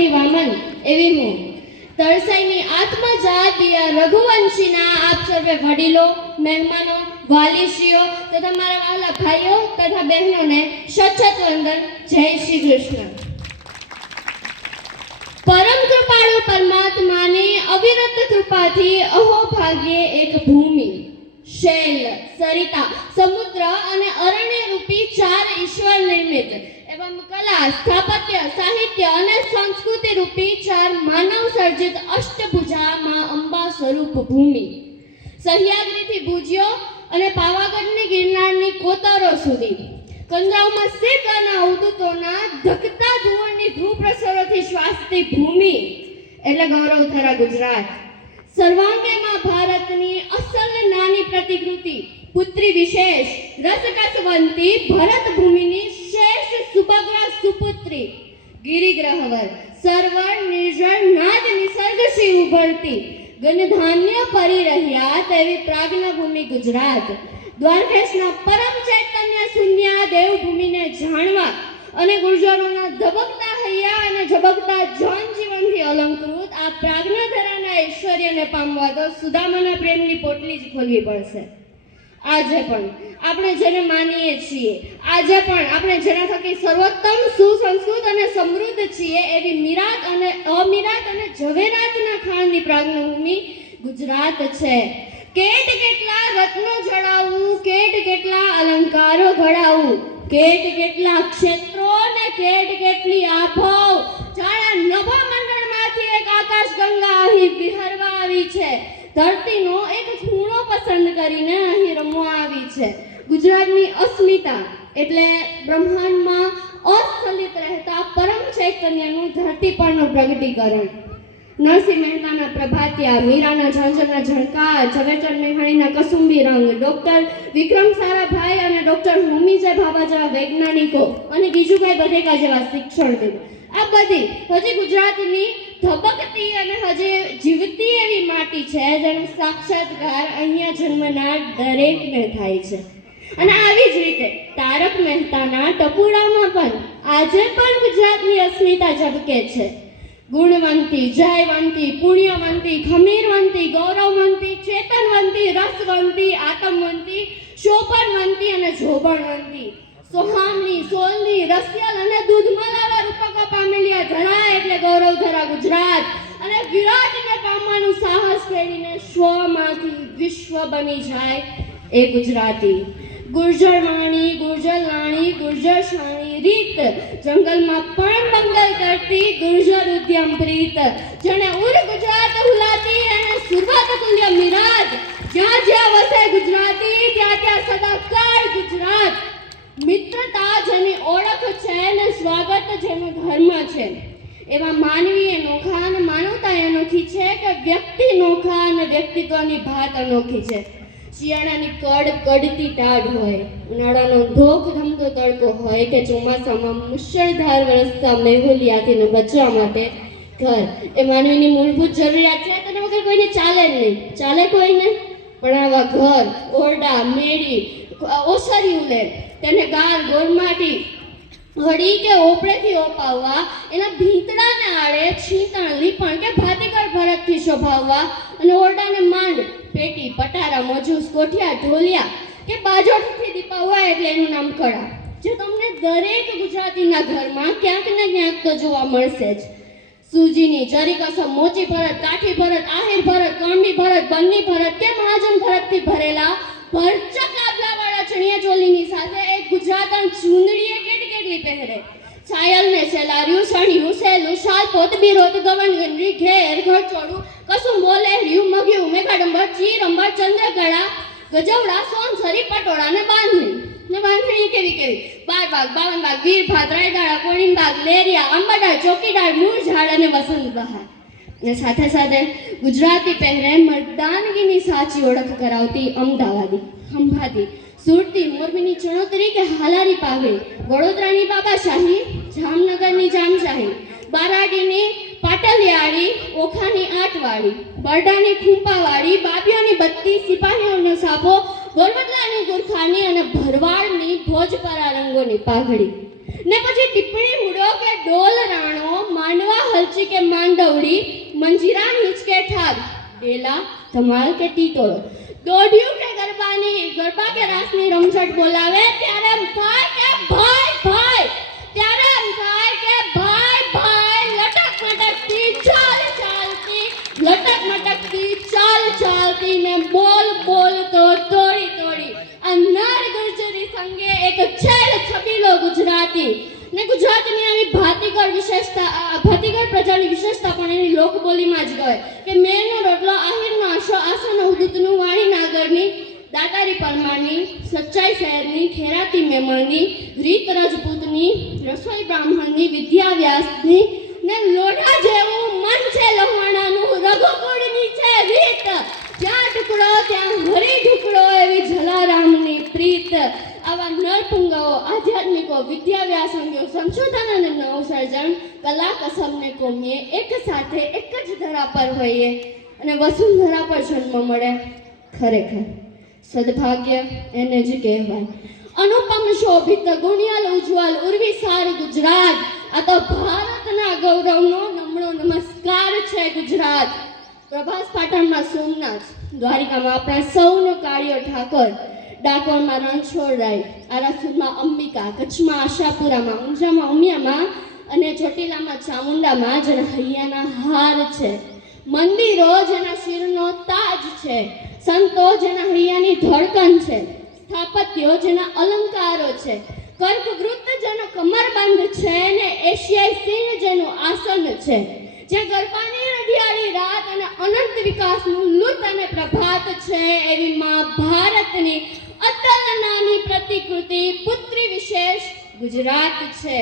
હરિહરિ વામન એવી હું તરસાઈની આત્મજા દિયા રઘુવંશીના આપ સર્વે વડીલો, મહેમાનો, વાલીશ્રીઓ તથા મારા વહાલા ભાઈઓ તથા બહેનોને સચત વંદન. જય શ્રી કૃષ્ણ. પરમ કૃપાળુ પરમાત્માની અવિરત કૃપાથી અહોભાગ્યે એક ભૂમિ, શૈલ, સરિતા, સમુદ્ર અને અરણ્ય રૂપી ચાર ઈશ્વર નિર્મિત એવં કલા, સ્થાપત્ય, સાહિત્ય અને સંસ્કૃતિ રૂપી ચાર માનવ સર્જિત અષ્ટભુજા માં અંબા સ્વરૂપ ભૂમિ, સહ્યાદ્રીથી ભુજ્યો અને પાવાગઢની ગિરનારની કોતરો સુધી કંદરાઓમાં સિદ્ધ અને અવધૂતોના ધકતા ધુવણની ધ્રુવ પ્રસરોથી શ્વાસતી ભૂમિ એટલે ગૌરવધરા ગુજરાત. સર્વાંગે માં ભારતની અસલ નાની પ્રતિકૃતિ, પુત્રી વિશેષ, રસકસવંતી ભરત ભૂમિની શ્રેષ્ઠ સુભદ્રા સુપુત્રી, ગિરિગ્રહવર, સરવર, નિર્જળ, નાદ નિસર્ગશ્રી ઉભરતી, ગનધાન્ય પરી રહ્યા તેવી પ્રાજ્ઞ ભૂમિ ગુજરાત. દ્વારકેશના પરમ ચૈતન્ય શૂન્ય દેવભૂમિને જાણવા અને ગુર્જરોના ધબકતા હૈયા અને ઝબકતા જનજીવનથી અલંકૃત આ પ્રાજ્ઞધરાના ઐશ્વર્યને પામવા તો સુદામાના પ્રેમની પોટલી જ ખોલવી પડશે. આજે પણ આપણે જેને માનીએ છીએ, આજે પણ આપણે જેના થકી સર્વોત્તમ, સુસંસ્કૃત અને સમૃદ્ધ છીએ એવી મીરાત અને અમીરાત અને ઝવેરાતના ખાણની પ્રાજ્ઞભૂમિ ગુજરાત છે. કેટ કેટલા રત્નો જડાવું, કેટ કેટલા અલંકારો ઘડાવું, કેટ કેટલા ક્ષેત્રો ને કેટ કેટલી આભો, જાણે નભા મંડળમાંથી એક આકાશ ગંગા અહીં વિહરવા આવી છે. ધરતીનો એક ખૂણો પસંદ કરીને અહીં રમવા આવી છે. ગુજરાતની અસ્મિતા એટલે બ્રહ્માંડમાં અસ્થલિત રહેતા પરમ ચૈતન્યનું ધરતી પરનું પ્રગટીકરણ. નરસિંહ મહેતાના પ્રભાતિયા, મીરાના ઝાંઝરના ઝણકાર, ઝવેરચંદ મેઘાણીના કસુંબી રંગ, ડોક્ટર વિક્રમ સારાભાઈ અને ડોક્ટર હોમીજા ભાભા જેવા વૈજ્ઞાનિકો અને ગીજુભાઈ બધેકા જેવા શિક્ષણવિદ, આ બધી હજી ગુજરાતની ધબકતી અને હજી જીવતી એવી માટી છે જેનો સાક્ષાત્કાર અહીંયા જન્મનાર દરેકને થાય છે. અને આવી જ રીતે તારક મહેતાના ટપુડામાં પણ આજે પણ ગુજરાતની અસ્મિતા ઝબકે છે. ગુણવંતી, જયવંતી, પુણ્યવંતી, ખમીરવંતી, ગૌરવવંતી, ચેતનવંતી, રસવંતી, આતમવંતી, શોભનવંતી અને જોબણવંતી, સોહામની, સોલની, રસિયલ અને દૂધમલાવા રૂપકો પામેલી આ ધરા એટલે ગૌરવધરા ગુજરાત. અને વિરાટને પામવાનું સાહસ કરીને સ્વમાંથી વિશ્વ બની જાય એ ગુજરાતી. ગુર્જર વાણી, ગુર્જર લાણી, ગુર્જર શાણી રીત, જંગલમાં પણ મંગલ કરતી ગુર્જર ઉદ્યમ પ્રીત, જેને ઉર ગુજરાત હુલાતી અને સુરવત તુલ્ય મિરાજ, જ્યાં જ્યાં વસે ગુજરાતી ત્યાં ત્યાં સદાકાળ ગુજરાત. મિત્રતા જેની ઓળખ છે અને સ્વાગત જેનો ધર્મ છે, એવા માનવીય નોખા અને માનવતા અનોખી છે કે વ્યક્તિ નોખા અને વ્યક્તિત્વની ભાત અનોખી છે. શિયાળાની કડતી ટાઢ હોય, ઉનાળાનો ધોક ધમતો તડકો હોય કે ચોમાસામાં મુશળધાર વરસતા મેહુલિયાથી બચવા માટે ઘર એ માનવીની મૂળભૂત જરૂરિયાત છે. તેના વગર કોઈને ચાલે જ નહીં. ચાલે કોઈને? પણ આવા ઘર, ઓરડા, મેળી, ઓસરી ઉલે તેને ગાર ગોરમાટી હળી કે ઓપડેથી ઓપાવવા, એના ભીંતડાને આડે છીંતણ, લીપણ કે ભાતીકળ ભરતથી શોભાવવા અને ઓરડાને માંડ, પેટી, પટારા, મજૂસ, કોઠિયા, ઢોલિયા કે બાજોઠથી દીપાવવા એટલે એનું નામ કળા, જે તમને દરેક ગુજરાતીના ઘરમાં ક્યાંક ને ક્યાંક તો જોવા મળશે જ. સૂજીની, જરી કસમ, મોચી ભરત, કાઠી ભરત, આહિર ભરત, કણબી ભરત, બન્ની ભરત કે મહાજન ભરતથી ભરેલા ભરચક આભલાવાળા ચણિયા ચોલીની સાથે એક ગુજરાતણ ચૂંદડીએ કેટલી પહેરે. છાયલ ને સેલાર્યું, સણિયું, સેલું, શાલ, પોતબી, રોત, ગવન, ગંડરી, ઘેર, ઘરચોળું, કસું બોલે, હર્યું, મગ્યું, મેઘાડંબર, ચીરંબર, ચંદ્રકળા, ગજવડા, સોનસરી, પટોળા ને બાંધણી કેવી 12 બાગ, 52 બાગ, વીરભાત, રાયદાળા, કોણીબાગ, લેરિયા, આંબાડાળ, ચોકીડાળ, મૂળઝાડ અને વસંત બહાર. અને સાથે સાથે ગુજરાતી પહેરે મર્દાનગીની સાચી ઓળખ કરાવતી અમદાવાદી, ખંભાતી, સુરતી, મોરબીની ચણોતરી કે હાલારી પાઘડી, વડોદરાની બાબાશાહી, જામનગરની જામશાહી, બારાડીની પાટલિયાળી, ઓખાની આટવાળી, બરડાની ખૂંપાવાળી, બાબિયોની બત્તી, સિપાહીઓનો સાપો, ગોરવટલાની ગુરખાની અને ભરવાડની ભોજપરા રંગોની પાઘડી. ને પછી ટીપ્પણી હુડો કે ડોલ રાણો, માંડવા હલચી કે માંડવડી, મંજીરા હિંચકે ઠાગ, ડેલા ધમાલ કે ટીટોળો, દોઢિયું કે ગરબા કે રાસની રમઝટ બોલાવે ત્યારે એમ થાય કે ભાઈ ભાઈ, ત્યારે એમ થાય કે ભાઈ ભાઈ, લટક મટકતી ચાલ ચાલતી, લટક મટકતી ચાલ ચાલતી ને બોલ બોલ તો તોડી તોડી, આ નર ગુર્જરી સંગે એક છેલ છબીલો ગુજરાતી ને ગુજરાતની આવી ભાતીગળ પ્રજાની વિશેષતા પણ એની લોકબોલીમાં જ ગઈ કે મેનો રોટલો આહિરનો આશો આસાનો ઉદિતનું વાણી નાગરની, દાતારી પરમારની, સચ્ચાઈ શહેરની, ખેરાતી મેમણની, રીત રજપૂતની, રસોઈ બ્રાહ્મણની, વિદ્યા વ્યાસની ને લોઢા જેવું મન છે લહવાણાનું, રઘુકુળની છે રીત, જ્યાં ટુકડો ત્યાં હરી ઢુકડો એવી જલારામની પ્રીત. આવા નરપુંગાઓ, આધ્યાત્મિકો, વિદ્યા વ્યાસંગીઓ, સંશોધન અને નવસર્જન, કલા કસમને કોમીએ એક સાથે એક જ ધરા પર હોઈએ અને વસુંધરા પર જન્મ મળે. ખરેખર સદભાગ્ય એને જ કહેવાય. અનુપમ શોભિત ગુણિયાલ ઉજ્જવલ ઉર્વિસાર ગુજરાત, આ તો ભારતના ગૌરવનો નમણો નમસ્કાર છે ગુજરાત. પ્રભાસ પાટણમાં સોમનાથ, દ્વારિકામાં આપણા સૌનો કાળિયો ઠાકોર, ડાકોરમાં રણછોડરાય, આરાસુરમાં અંબિકા, કચ્છમાં આશાપુરામાં, ઊંઝામાં ઉમિયામાં અને ચોટીલામાં ચામુંડામાં જેના હૈયાના હાર છે, મંદિરો જેના શિરનો તાજ છે, સંતો જેના હૈયાની ધડકન છે, સ્થાપત્યો જેના અલંકારો છે, કર્કવૃત્ત જેનો કમરબંધ છે ને એશિયાઈ સિંહ જેનું આસન છે, જે ગરબાની રઢિયાળી રાત અને અનંત વિકાસનું લુત અને પ્રભાત છે, એવી માં ભારતની અતલ નાની પ્રતિકૃતિ પુત્રી વિશેષ ગુજરાત છે.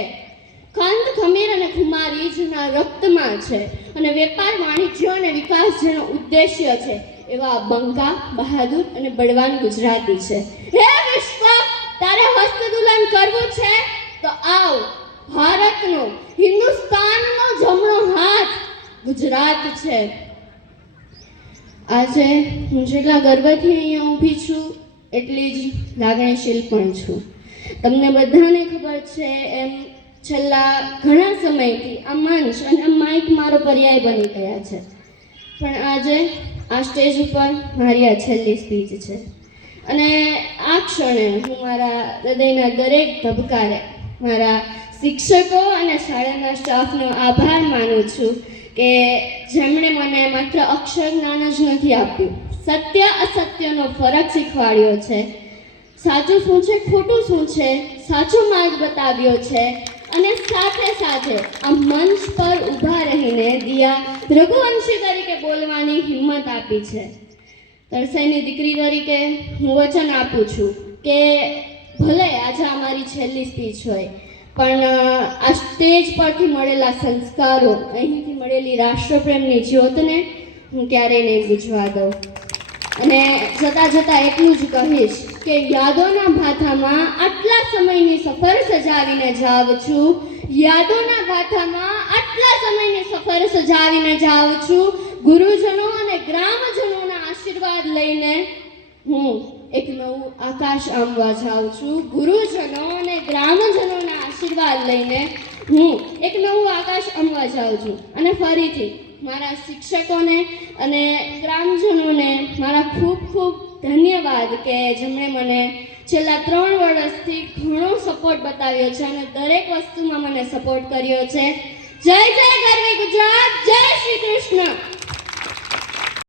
ખંડ ખમીર અને ખુમારી જેના રક્તમાં છે અને વેપાર વાણિજ્ય અને વિકાસ જેનો ઉદ્દેશ્ય છે, એવા બંગા, બહાદુર અને બળવાન ગુજરાતી છે. હે વિશ્વ, તારે હસ્તદુલન કરવું છે તો આવ. ભારતનો, હિન્દુસ્તાનનો જમણો હાથ ગુજરાત છે. આજે હું જેટલા ગર્વથી અહીંયા ઊભી છું એટલી જ લાગણીશીલ પણ છું. તમને બધાને ખબર છે એમ છેલ્લા ઘણા સમયથી આ મંચ અને આ માઇક મારો પર્યાય બની ગયા છે, પણ આજે આ સ્ટેજ ઉપર મારી આ છેલ્લી સ્પીચ છે અને આ ક્ષણે હું મારા હૃદયના દરેક ધબકારે મારા શિક્ષકો અને શાળાના સ્ટાફનો આભાર માનું છું કે જેમણે મને માત્ર અક્ષર જ્ઞાન જ નથી આપ્યું, સત્ય અસત્યનો ફરક શીખવાડ્યો છે, સાચું શું છે ખોટું શું છે સાચો માર્ગ બતાવ્યો છે અને સાથે સાથે આ મંચ પર ઊભા રહીને દિયા રઘુવંશી તરીકે બોલવાની હિંમત આપી છે. તરસાઈની દીકરી તરીકે હું વચન આપું છું કે ભલે આજે અમારી છેલ્લી સ્પીચ હોય પણ આ સ્ટેજ પરથી મળેલા સંસ્કારો, અહીંથી મળેલી રાષ્ટ્રપ્રેમની જ્યોતને હું ક્યારેય નહીં બુઝવા દઉં. અને જતાં જતાં એટલું જ કહીશ કે યાદોના ભાથામાં આટલા સમયની સફર સજાવીને જાઉં છું, યાદોના ભાથામાં આટલા સમયની સફર સજાવીને જાઉં છું. ગુરુજનો અને ગ્રામજનોના આશીર્વાદ લઈને હું એક નવું આકાશ આંબવા જાઉં છું. ગુરુજનો અને ગ્રામજનોના આશીર્વાદ લઈને હું એક નવું આકાશ આંબવા જાઉં છું. અને ફરીથી મારા શિક્ષકોને અને ગ્રામજનોને મારા ખૂબ ખૂબ ધન્યવાદ કે જેમણે મને છેલ્લા 3 વર્ષથી ઘણો સપોર્ટ બતાવ્યો છે અને દરેક વસ્તુમાં મને સપોર્ટ કર્યો છે. જય જય ગરવી